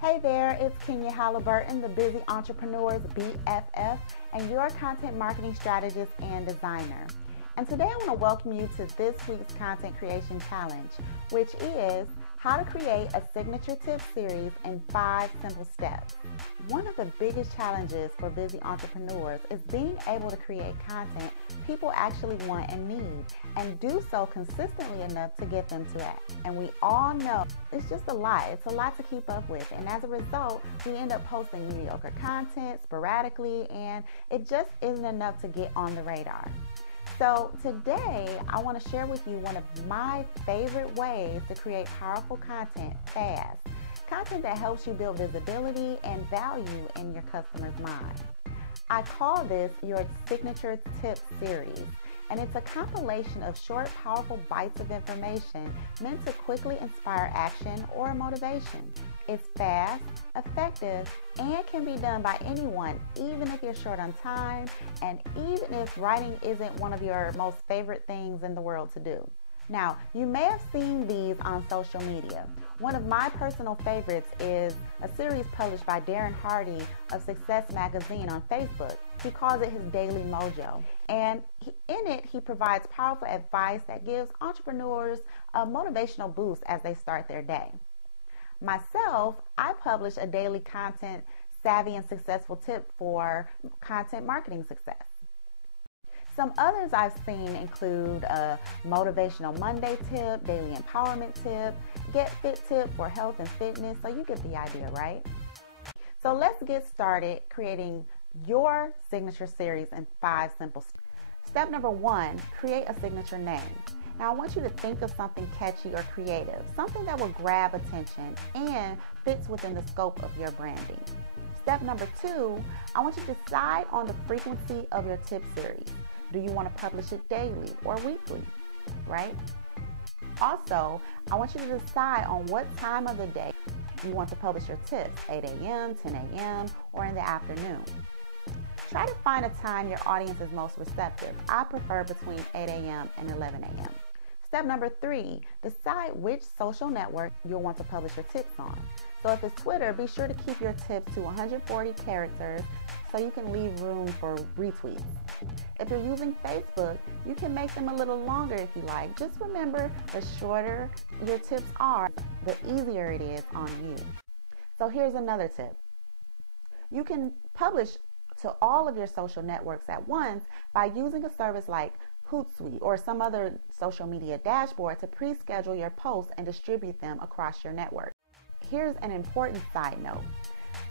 Hey there, it's Kenya Halliburton, the Busy Entrepreneur's BFF, and your content marketing strategist and designer. And today I want to welcome you to this week's content creation challenge, which is how to create a signature tip series in 5 simple steps. One of the biggest challenges for busy entrepreneurs is being able to create content people actually want and need, and do so consistently enough to get them to act. And we all know it's just a lot. It's a lot to keep up with, and as a result, we end up posting mediocre content sporadically, and it just isn't enough to get on the radar. So today, I want to share with you one of my favorite ways to create powerful content fast. Content that helps you build visibility and value in your customer's mind. I call this your signature tip series, and it's a compilation of short, powerful bites of information meant to quickly inspire action or motivation. It's fast, effective, and can be done by anyone, even if you're short on time, and even if writing isn't one of your most favorite things in the world to do. Now, you may have seen these on social media. One of my personal favorites is a series published by Darren Hardy of Success Magazine on Facebook. He calls it his Daily Mojo. And in it, he provides powerful advice that gives entrepreneurs a motivational boost as they start their day. Myself, I publish a daily content savvy and successful tip for content marketing success. Some others I've seen include a Motivational Monday tip, Daily Empowerment tip, Get Fit tip for health and fitness, so you get the idea, right? So let's get started creating your signature series in 5 simple steps. Step number 1, create a signature name. Now I want you to think of something catchy or creative, something that will grab attention and fits within the scope of your branding. Step number 2, I want you to decide on the frequency of your tip series. Do you want to publish it daily or weekly, right? Also, I want you to decide on what time of the day you want to publish your tips, 8 a.m., 10 a.m., or in the afternoon. Try to find a time your audience is most receptive. I prefer between 8 a.m. and 11 a.m. Step number 3, decide which social network you'll want to publish your tips on. So if it's Twitter, be sure to keep your tips to 140 characters so you can leave room for retweets. If you're using Facebook, you can make them a little longer if you like. Just remember, the shorter your tips are, the easier it is on you. So here's another tip. You can publish to all of your social networks at once by using a service like Hootsuite or some other social media dashboard to pre-schedule your posts and distribute them across your network. Here's an important side note.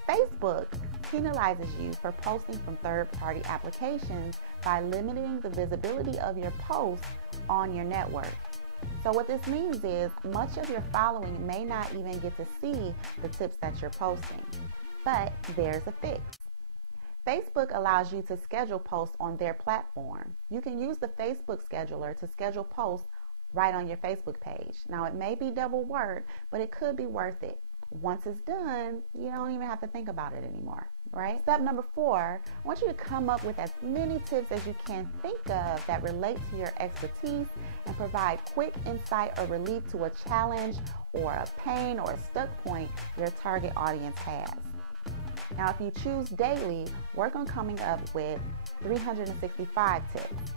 Facebook penalizes you for posting from third-party applications by limiting the visibility of your posts on your network. So what this means is much of your following may not even get to see the tips that you're posting. But there's a fix. Facebook allows you to schedule posts on their platform. You can use the Facebook scheduler to schedule posts right on your Facebook page. Now, it may be double work, but it could be worth it. Once it's done, you don't even have to think about it anymore, right? Step number 4, I want you to come up with as many tips as you can think of that relate to your expertise and provide quick insight or relief to a challenge or a pain or a stuck point your target audience has. Now, if you choose daily, work on coming up with 365 tips.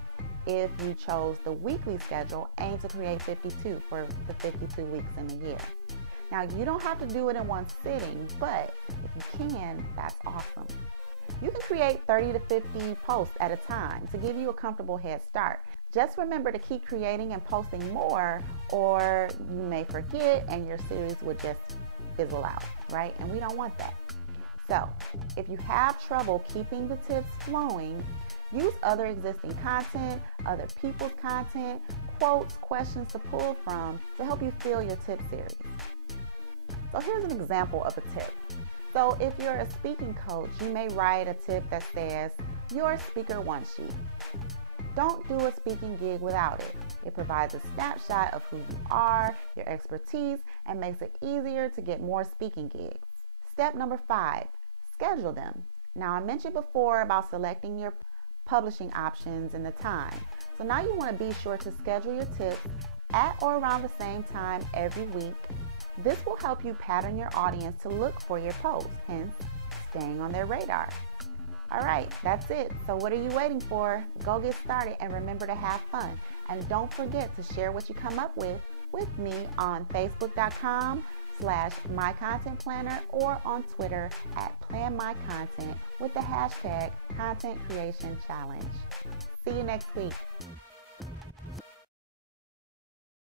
If you chose the weekly schedule, aim to create 52 for the 52 weeks in the year. Now, you don't have to do it in one sitting, but if you can, that's awesome. You can create 30 to 50 posts at a time to give you a comfortable head start. Just remember to keep creating and posting more, or you may forget and your series would just fizzle out, right? And we don't want that. So, if you have trouble keeping the tips flowing, use other existing content, other people's content, quotes, questions to pull from to help you fill your tip series. So here's an example of a tip. So if you're a speaking coach, you may write a tip that says, your speaker one sheet. Don't do a speaking gig without it. It provides a snapshot of who you are, your expertise, and makes it easier to get more speaking gigs. Step number 5, schedule them. Now, I mentioned before about selecting your publishing options and the time. So now you want to be sure to schedule your tips at or around the same time every week This will help you pattern your audience to look for your posts, hence staying on their radar. All right, that's it. So what are you waiting for? Go get started and remember to have fun. And don't forget to share what you come up with me on facebook.com/mycontentplanner or on Twitter @planmycontent with the hashtag Content Creation Challenge. See you next week.